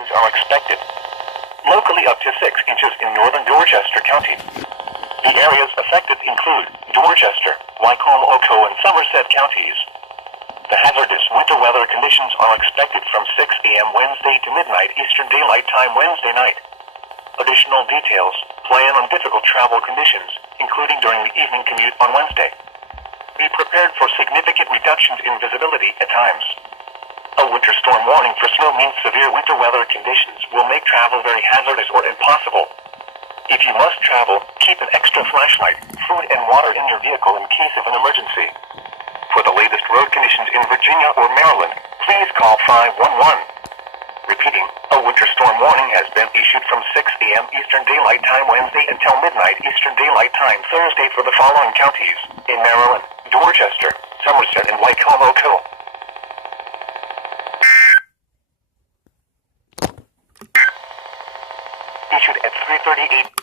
are expected. Locally up to 6 inches in northern Dorchester County. The areas affected include Dorchester, Wycombe-Oco, and Somerset counties. The hazardous winter weather conditions are expected from 6 a.m. Wednesday to midnight Eastern Daylight Time Wednesday night. Additional details: plan on difficult travel conditions, including during the evening commute on Wednesday. Be prepared for significant reductions in visibility at times. A winter storm warning for snow means severe winter weather conditions will make travel very hazardous or impossible. If you must travel, keep an extra flashlight, food, and water in your vehicle in case of an emergency. For the latest road conditions in Virginia or Maryland, please call 511. Repeating, a winter storm warning has been issued from 6 a.m. Eastern Daylight Time Wednesday until midnight Eastern Daylight Time Thursday for the following counties: in Maryland, Dorchester, Somerset, and Wycombe-Oco. Issued at 3:38